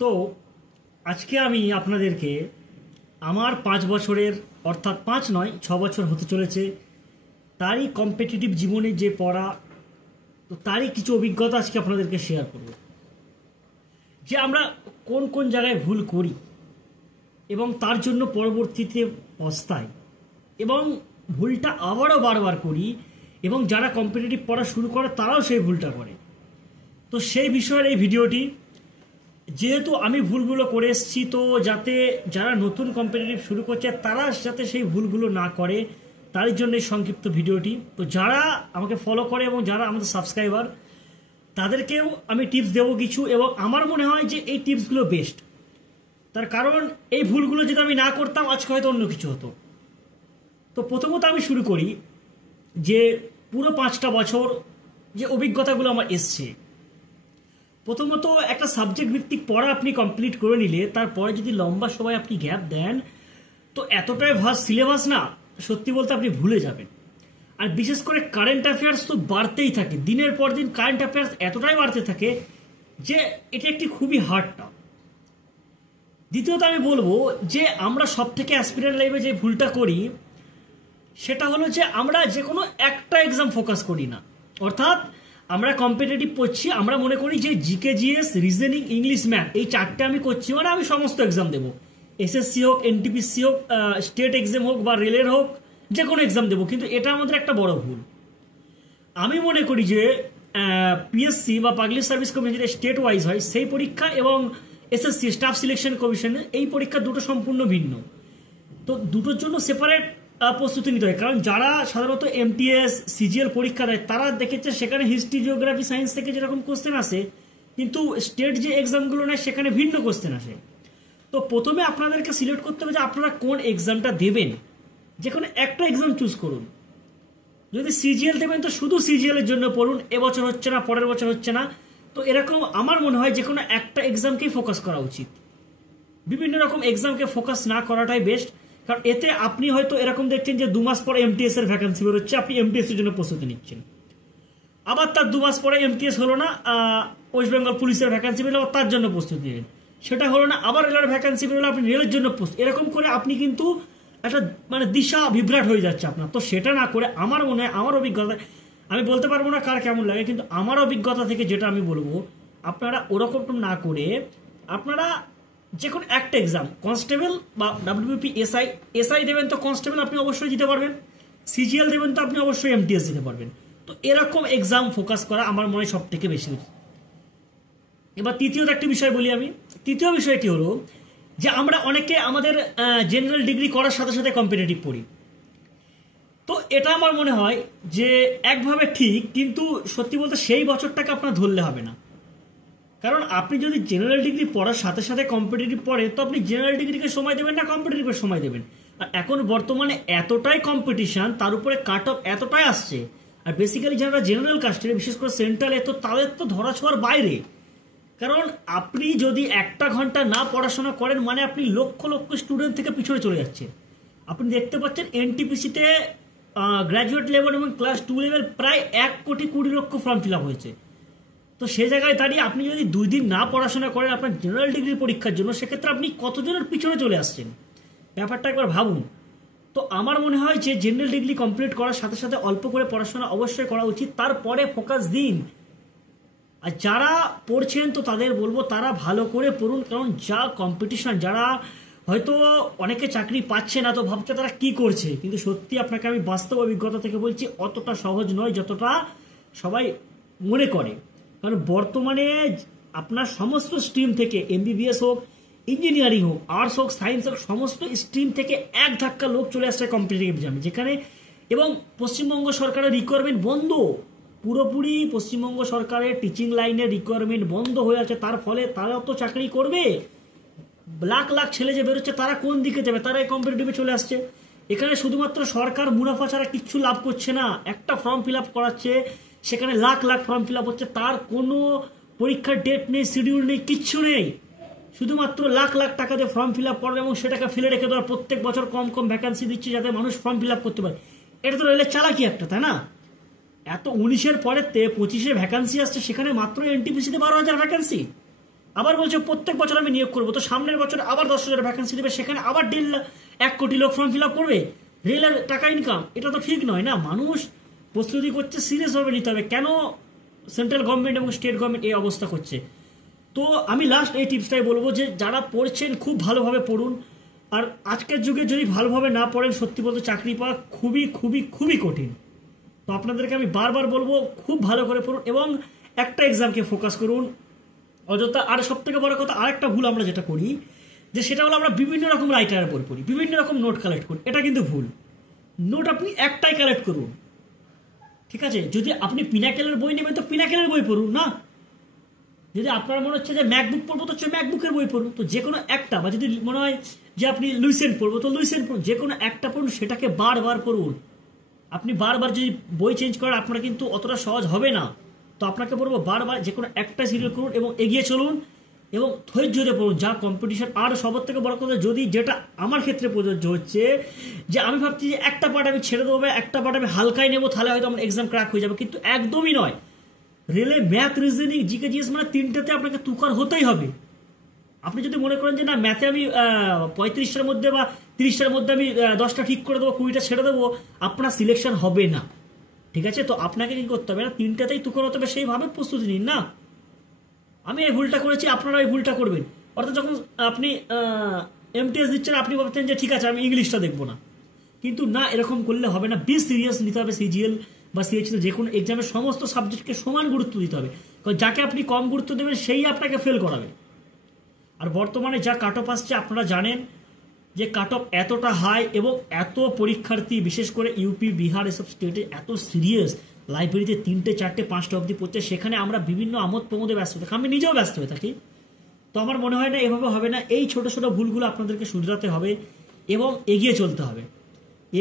তো আজকে আমি আপনাদেরকে আমার 5 বছরের অর্থাৎ 5 নয় 6 বছর হতে চলেছে তারই কম্পিটিটিভ জীবনে যে পড়া, তো তারই কিছু অভিজ্ঞতা আজকে আপনাদেরকে শেয়ার করব। যে আমরা কোন কোন জায়গায় ভুল করি এবং তার জন্য পরবর্তীতে পস্তাই, এবং ভুলটা আবারও বারবার করি, এবং যারা কম্পিটিটিভ পড়া শুরু করে তারাও সেই ভুলটা করে। তো সেই বিষয়ের এই ভিডিওটি, যেহেতু আমি ভুলগুলো করে এসেছি, তো যাতে যারা নতুন কম্পিটিটিভ শুরু করছে তারা যাতে সেই ভুলগুলো না করে, তার জন্য এই সংক্ষিপ্ত ভিডিওটি। তো যারা আমাকে ফলো করে এবং যারা আমাদের সাবস্ক্রাইবার, তাদেরকেও আমি টিপস দেবো কিছু, এবং আমার মনে হয় যে এই টিপসগুলো বেস্ট। তার কারণ এই ভুলগুলো যদি আমি না করতাম আজকে হয়তো অন্য কিছু হতো। তো প্রথমত আমি শুরু করি যে পুরো 5টা বছর যে অভিজ্ঞতাগুলো আমার এসছে। প্রথমত একটা সাবজেক্ট ভিত্তিক পড়া আপনি কমপ্লিট করে নিলে তারপরে যদি লম্বা সময় আপনি গ্যাপ দেন, তো এতটাই ভাস্ট সিলেবাস না, সত্যি বলতে আপনি ভুলে যাবেন। আর বিশেষ করে কারেন্ট অ্যাফেয়ার্স তো বাড়তেই থাকে, দিনের পর দিন কারেন্ট অ্যাফেয়ার্স এতটাই বাড়তে থাকে যে এটা একটি খুবই হার্ড টাফ। দ্বিতীয়ত আমি বলবো যে আমরা সব থেকে অ্যাসপিরেন্ট লাইফে যে ভুলটা করি সেটা হলো যে আমরা যে কোনো একটা এক্সাম ফোকাস করি না। অর্থাৎ আমরা কম্পিটিটিভ পড়ছি, আমরা মনে করি যে GK, GS, reasoning, English, math এই 4টে আমি করছি মানে আমি সমস্ত এক্সাম দেবো। এসএসসি হোক, এনটিপিসি হোক, স্টেট এক্সাম হোক বা রেলের হোক, যে কোনো এক্সাম দেবো। কিন্তু এটা আমাদের একটা বড় ভুল। আমি মনে করি যে পিএসসি বা পাবলিক সার্ভিস কমিশন যেটা স্টেট ওয়াইজ হয় সেই পরীক্ষা এবং এসএসসি স্টাফ সিলেকশন কমিশনের এই পরীক্ষা দুটো সম্পূর্ণ ভিন্ন। তো দুটোর জন্য সেপারেট প্রস্তুতি নিতে হয়। কারণ যারা সাধারণত এমটিএস, সিজিএল পরীক্ষা দেয় তারা দেখেছে সেখানে হিস্ট্রি, জিওগ্রাফি, সায়েন্স থেকে যেরকম কোশ্চেন আসে, কিন্তু স্টেট যে এক্সামগুলো নেয় সেখানে ভিন্ন কোশ্চেন আসে। তো প্রথমে আপনাদেরকে সিলেক্ট করতে হবে যে আপনারা কোন এক্সামটা দেবেন। যে কোনো একটা এক্সাম চুজ করুন। যদি সিজিএল দেবেন তো শুধু সিজিএল এর জন্য পড়ুন, এবছর হচ্ছে না, পরের বছর হচ্ছে না। তো এরকম আমার মনে হয় যে কোনো একটা এক্সামকেই ফোকাস করা উচিত। বিভিন্ন রকম এক্সামকে ফোকাস না করাটাই বেস্ট। কারণ এতে আপনি হয়তো এরকম দেখছেন যে 2 মাস পরে এমটিএস এর ভ্যাকান্সি বেরোচ্ছে, আপনি এমটিএস এর জন্য প্রস্তুতি নিচ্ছেন। আবার তার 2 মাস পরে এমটিএস হলো না, ওয়েস্ট বেঙ্গল পুলিশের ভ্যাকান্সি বেরোলো, তার জন্য প্রস্তুতি নিলেন। সেটা হলো না, আবার রেলের ভ্যাকান্সি বেরোলো, আপনি রেলের জন্য প্রস্তুতি। এরকম করে আপনি কিন্তু একটা দিশা বিভ্রাট হয়ে যাচ্ছে আপনার। তো সেটা না করে আমার মনে হয়, আমার অভিজ্ঞতা, আমি বলতে পারবো না কার কেমন লাগে, কিন্তু আমার অভিজ্ঞতা থেকে যেটা আমি বলবো, আপনারা ওরকম না করে আপনারা যে কোনো একটা এক্সাম, কনস্টেবল বা ডাব্লিউপি, এসআই দেবেন তো কনস্টেবল আপনি অবশ্যই দিতে পারবেন, সিজিএল দেবেন তো আপনি অবশ্যই এমটিএস দিতে পারবেন। তো এরকম এক্সাম ফোকাস করা আমার মনে হয় সব থেকে বেশি উচিত। এবার তৃতীয়ত একটা বিষয় বলি আমি। তৃতীয় বিষয়টি হলো যে আমরা অনেকে আমাদের জেনারেল ডিগ্রি করার সাথে সাথে কম্পিটিটিভ পড়ি। তো এটা আমার মনে হয় যে একভাবে ঠিক, কিন্তু সত্যি বলতে সেই বছরটাকে আপনার ধরলে হবে না। কারণ আপনি যদি জেনারেল ডিগ্রি পড়ার সাথে সাথে কম্পিটিটিভ পড়েন তো আপনি জেনারেল ডিগ্রিকে সময় দেবেন না, কম্পিটিটিভের সময় দেবেন। আর এখন বর্তমানে এতটাই কম্পিটিশন, তার উপরে কাট অফ এতটাই আসছে, আর বেসিক্যালি যারা জেনারেল কাস্টের, বিশেষ করে সেন্ট্রালে, তো তাদের তো ধরা ছোঁয়ার বাইরে। কারণ আপনি যদি 1 ঘন্টা না পড়াশোনা করেন মানে আপনি লক্ষ লক্ষ স্টুডেন্ট থেকে পিছনে চলে যাচ্ছেন। আপনি দেখতে পাচ্ছেন এনটিপিসিতে গ্র্যাজুয়েট লেভেল এবং ক্লাস 2 লেভেল প্রায় 1,20,00,000 ফর্ম ফিল আপ হয়েছে। তো সে জায়গায় দাঁড়িয়ে আপনি যদি 2 দিন না পড়াশোনা করেন আপনার জেনারেল ডিগ্রি পরীক্ষার জন্য, সেক্ষেত্রে আপনি কতজনের পিছনে চলে আসছেন, ব্যাপারটা একবার ভাবুন। তো আমার মনে হয় যে জেনারেল ডিগ্রি কমপ্লিট করার সাথে সাথে অল্প করে পড়াশোনা অবশ্যই করা উচিত, তারপরে ফোকাস দিন। আর যারা পড়ছেন তো তাদের বলবো তারা ভালো করে পড়ুন, কারণ যা কম্পিটিশন, যারা হয়তো অনেকে চাকরি পাচ্ছে না তো ভাবছে তারা কি করছে, কিন্তু সত্যি আপনাকে আমি বাস্তব অভিজ্ঞতা থেকে বলছি অতটা সহজ নয় যতটা সবাই মনে করে। কারণ বর্তমানে আপনার সমস্ত স্ট্রিম থেকে, এমবিবিএস হোক, ইঞ্জিনিয়ারিং হোক, আর্টস হোক, সায়েন্স হোক, সমস্ত স্ট্রিম থেকে এক ধাক্কা লোক চলে আসছে কম্পিটিটিভ এক্সামে, যেখানে এবং পশ্চিমবঙ্গ সরকারের রিকোয়ারমেন্ট বন্ধ, পুরোপুরি পশ্চিমবঙ্গ সরকারের টিচিং লাইনের রিকোয়ারমেন্ট বন্ধ হয়ে আছে। তার ফলে তারা তো চাকরি করবে, লাখ লাখ ছেলে যে বেরোচ্ছে তারা কোন দিকে যাবে, তারা এই কম্পিটিটিভে চলে আসছে। এখানে শুধুমাত্র সরকার মুনাফা ছাড়া কিচ্ছু লাভ করছে না। একটা ফর্ম ফিল আপ করাচ্ছে, সেখানে lakh lakh form fill up হচ্ছে, তার কোনো পরীক্ষার ডেট নেই, শিডিউল নেই, কিচ্ছু নেই। শুধুমাত্র লাখ লাখ টাকা দিয়ে ফর্ম ফিল আপ করা এবং সেটাকে ফেলে রেখে দেওয়ার, প্রত্যেক বছর কম কম ভ্যাকান্সি দিচ্ছে যাতে মানুষ ফর্ম ফিল আপ করতে পারে। এটা তো রেলের চালাকি একটা, তাই না? এত 19-এর পরে 25-এ ভ্যাকান্সি আসছে, সেখানে মাত্র এনটিপিসিতে 12,000 ভ্যাকান্সি। আবার বলছে প্রত্যেক বছর আমি নিয়োগ করবো, তো সামনের বছর আবার 10,000 ভ্যাকেন্সি দেবে, সেখানে আবার 1 কোটি লোক ফর্ম ফিল আপ করবে, রেলের টাকা ইনকাম, এটা তো ঠিক নয় না। মানুষ প্রস্তুতি করছে, সিরিয়াসভাবে নিতে হবে। কেন সেন্ট্রাল গভর্নমেন্ট এবং স্টেট গভর্নমেন্ট এই অবস্থা করছে? তো আমি লাস্ট এই টিপসটাই বলবো যে যারা পড়ছেন খুব ভালোভাবে পড়ুন। আর আজকের যুগে যদি ভালোভাবে না পড়েন, সত্যি বলতে চাকরি পাওয়া খুবই খুবই খুবই কঠিন। তো আপনাদেরকে আমি বারবার বলবো খুব ভালো করে পড়ুন এবং একটা এক্সামকে ফোকাস করুন অযথা। আর সব থেকে বড় কথা, আরেকটা ভুল আমরা যেটা করি, যে সেটা হলো আমরা বিভিন্ন রকম রাইটারের বই পড়ি, বিভিন্ন রকম নোট কালেক্ট করি। এটা কিন্তু ভুল। নোট আপনি একটাই কালেক্ট করুন, ঠিক আছে? যদি আপনি পিনাকেলের বই নেবেন তো পিনাকেলের বই পড়ুন না। যদি আপনার মনে হচ্ছে যে ম্যাকবুক পড়বো তো ম্যাকবুকের বই পড়ুন, তো যে কোনো একটা। বা যদি মনে হয় যে আপনি লুইসেন্ট পড়বো তো লুইসেন্ট পড়ুন, যে কোনো একটা পড়ুন, সেটাকে বারবার পড়ুন। আপনি বারবার যদি বই চেঞ্জ করেন আপনার কিন্তু অতটা সহজ হবে না। তো আপনাকে বলবো বারবার যে কোনো একটা সিরিয়াল করুন এবং এগিয়ে চলুন এবং ধৈর্য ধরে পড়ুন। যা কম্পিটিশন, আর সবার থেকে বড় কথা, যদি যেটা আমার ক্ষেত্রে প্রযোজ্য হচ্ছে যে আমি ভাবছি যে একটা পার্ট আমি ছেড়ে দেবো, একটা পার্ট আমি হালকায় নেবো, তাহলে হয়তো আমার এক্সাম ক্র্যাক হয়ে যাবে, কিন্তু একদমই নয়। রেলে ম্যাথ, রিজনিং, জিকে, জিএস মানে তিনটাতে আপনাকে তুকার হতেই হবে। আপনি যদি মনে করেন যে না ম্যাথে আমি 35টার মধ্যে বা 30টার মধ্যে আমি 10টা ঠিক করে দেবো, 20টা ছেড়ে দেবো, আপনার সিলেকশন হবে না, ঠিক আছে? তো আপনাকে কি করতে হবে না, তিনটাতেই তুকার হতে হবে, সেইভাবে প্রস্তুতি নিন না। আমি এই ভুলটা করেছি, আপনারা এই ভুলটা করবেন। অর্থাৎ যখন আপনি এমটিএস দিচ্ছেন, আপনি ভাবছেন যে ঠিক আছে আমি ইংলিশটা দেখবো না, কিন্তু না, এরকম করলে হবে না। বি সিরিয়াস নিতে হবে। সিজিএল বা সিএইচএল যে কোনো এক্সামের সমস্ত সাবজেক্টকে সমান গুরুত্ব দিতে হবে, কারণ যাকে আপনি কম গুরুত্ব দেবেন সেই আপনাকে ফেল করাবে। আর বর্তমানে যা কাট অফ আসছে আপনারা জানেন যে কাট অফ এতটা হাই এবং এত পরীক্ষার্থী, বিশেষ করে ইউপি, বিহার এসব স্টেটে এত সিরিয়াস, লাইব্রেরিতে 3টে 4টে 5টা অবধি পড়ছে, সেখানে আমরা বিভিন্ন আমোদ প্রমোদে ব্যস্ত থাকি, আমি নিজেও ব্যস্ত হয়ে থাকি। তো আমার মনে হয় না এভাবে হবে না। এই ছোট ছোট ভুলগুলো আপনাদেরকে শুধরাতে হবে এবং এগিয়ে চলতে হবে।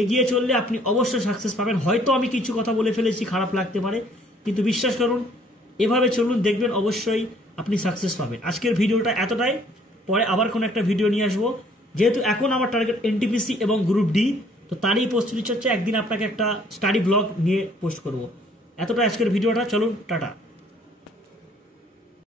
এগিয়ে চললে আপনি অবশ্যই সাকসেস পাবেন। হয়তো আমি কিছু কথা বলে ফেলেছি, খারাপ লাগতে পারে, কিন্তু বিশ্বাস করুন এভাবে চলুন, দেখবেন অবশ্যই আপনি সাকসেস পাবেন। আজকের ভিডিওটা এতটাই, পরে আবার কোনো একটা ভিডিও নিয়ে আসবো। যেহেতু এখন আমার টার্গেট এনটিপিসি এবং গ্রুপ ডি, তো তারই প্রস্তুতি চলছে। একদিন আপনাকে একটা স্টাডি ব্লগ নিয়ে পোস্ট করব। এতটা আজকের ভিডিওটা, চলুন টাটা।